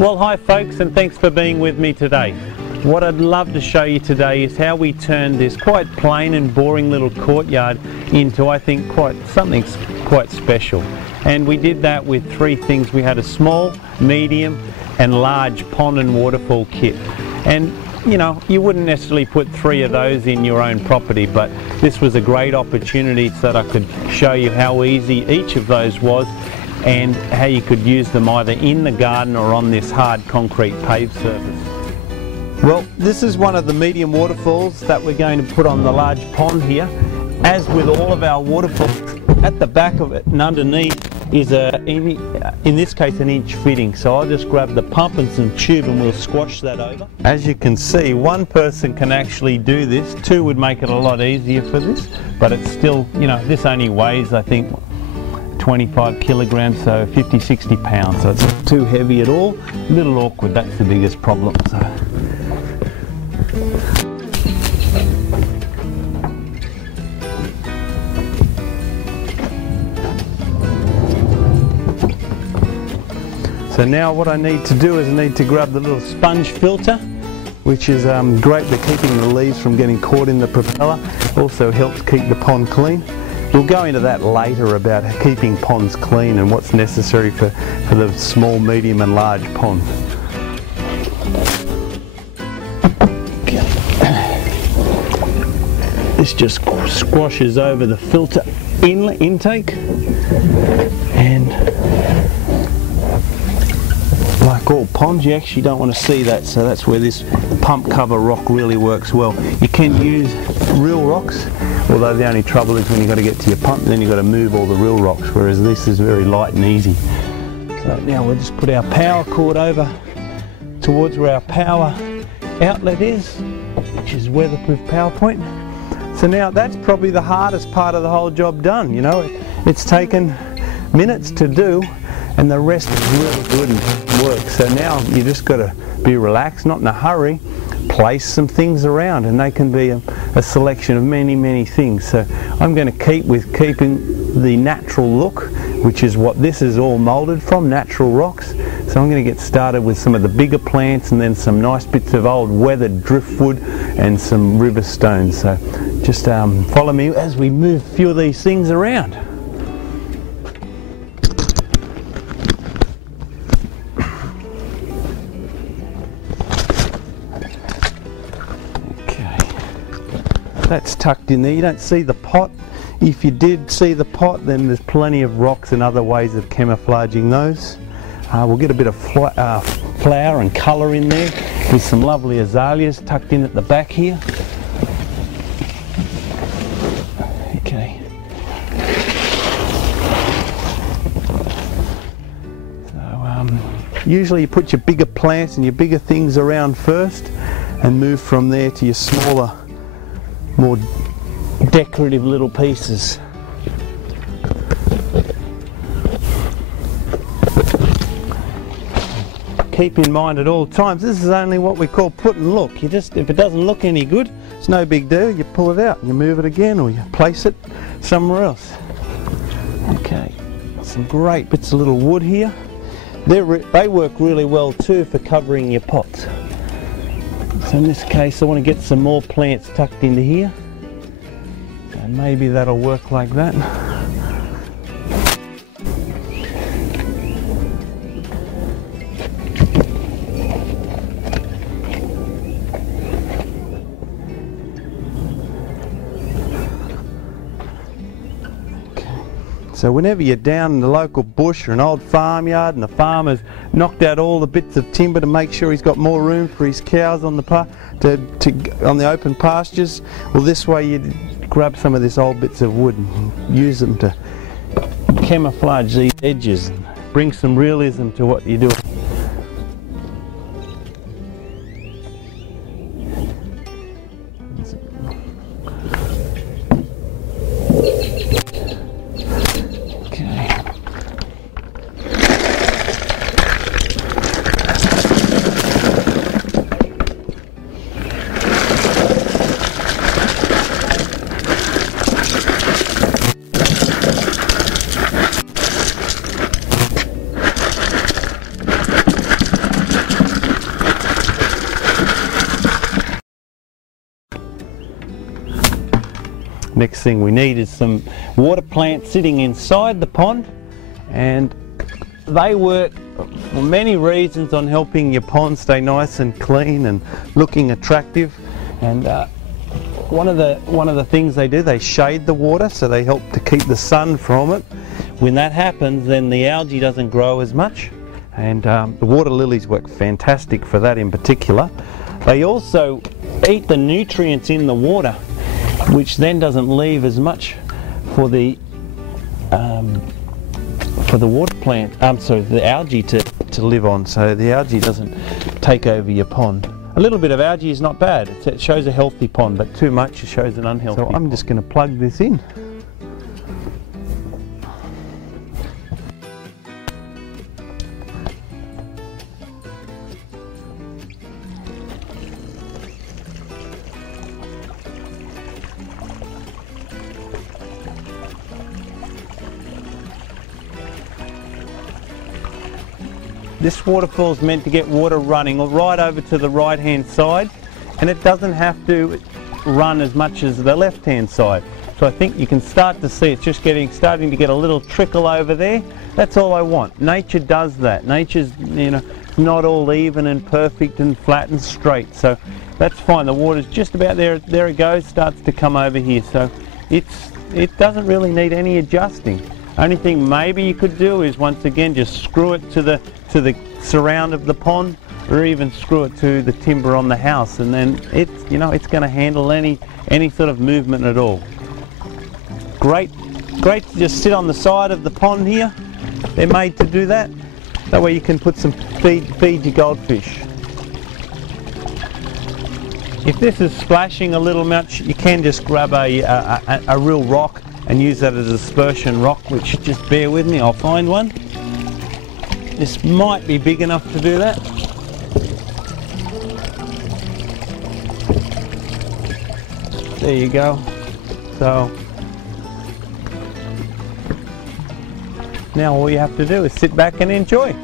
Well, hi folks, and thanks for being with me today. What I'd love to show you today is how we turned this quite plain and boring little courtyard into, I think, something quite special. And we did that with three things. We had a small, medium and large pond and waterfall kit. And you know, you wouldn't necessarily put three of those in your own property, but this was a great opportunity so that I could show you how easy each of those was and how you could use them either in the garden or on this hard concrete paved surface. Well, this is one of the medium waterfalls that we're going to put on the large pond here. As with all of our waterfalls, at the back of it and underneath is in this case an inch fitting. So I'll just grab the pump and some tube and we'll squash that over. As you can see, one person can actually do this. Two would make it a lot easier for this, but it's still, you know, this only weighs, I think, 25 kilograms, so 50-60 pounds, so it's not too heavy at all. A little awkward, that's the biggest problem. So now what I need to do is I need to grab the little sponge filter, which is great for keeping the leaves from getting caught in the propeller. Also helps keep the pond clean. We'll go into that later about keeping ponds clean and what's necessary for the small, medium and large pond. This just squashes over the filter inlet intake, and like all ponds, you actually don't want to see that, so that's where this pump cover rock really works well. You can use real rocks, although the only trouble is when you've got to get to your pump, then you've got to move all the real rocks, whereas this is very light and easy. So now we'll just put our power cord over towards where our power outlet is, which is weatherproof power point. So now that's probably the hardest part of the whole job done. You know, it's taken minutes to do, and the rest is really good and works. So now you just got to be relaxed, not in a hurry, place some things around, and they can be a selection of many things. So I'm going to keep with keeping the natural look, which is what this is all moulded from, natural rocks. So I'm going to get started with some of the bigger plants and then some nice bits of old weathered driftwood and some river stones. So just follow me as we move a few of these things around. That's tucked in there. You don't see the pot. If you did see the pot, then there's plenty of rocks and other ways of camouflaging those. We'll get a bit of flower and colour in there with some lovely azaleas tucked in at the back here. Okay. So usually you put your bigger plants and your bigger things around first and move from there to your smaller, more decorative little pieces. Keep in mind at all times, this is only what we call put and look. You just, if it doesn't look any good, it's no big deal. You pull it out, you move it again, or you place it somewhere else. Okay, some great bits of little wood here. They work really well too for covering your pots. So in this case I want to get some more plants tucked into here, and maybe that'll work like that. So whenever you're down in the local bush or an old farmyard and the farmer's knocked out all the bits of timber to make sure he's got more room for his cows on the on the open pastures, well, this way you grab some of this old bits of wood and use them to camouflage these edges and bring some realism to what you're doing. Next thing we need is some water plants sitting inside the pond, and they work for many reasons on helping your pond stay nice and clean and looking attractive. And one of the things they do, they shade the water, so they help to keep the sun from it. When that happens, then the algae doesn't grow as much, and the water lilies work fantastic for that in particular. They also eat the nutrients in the water, which then doesn't leave as much for the water plant, the algae to live on, so the algae doesn't take over your pond. A little bit of algae is not bad. It shows a healthy pond, but too much shows an unhealthy pond. So I'm just going to plug this in. This waterfall is meant to get water running right over to the right hand side, and it doesn't have to run as much as the left hand side. So I think you can start to see it's just starting to get a little trickle over there. That's all I want. Nature does that. Nature's, you know, not all even and perfect and flat and straight, so that's fine. The water's just about there. There it goes, starts to come over here. So it doesn't really need any adjusting. Only thing maybe you could do is once again just screw it to the surround of the pond, or even screw it to the timber on the house, and then it's going to handle any sort of movement at all. Great to just sit on the side of the pond here. They're made to do that. That way you can put some feed your goldfish. If this is splashing a little much, you can just grab a real rock and use that as a dispersion rock, which, just bear with me, I'll find one. This might be big enough to do that. There you go. So now all you have to do is sit back and enjoy.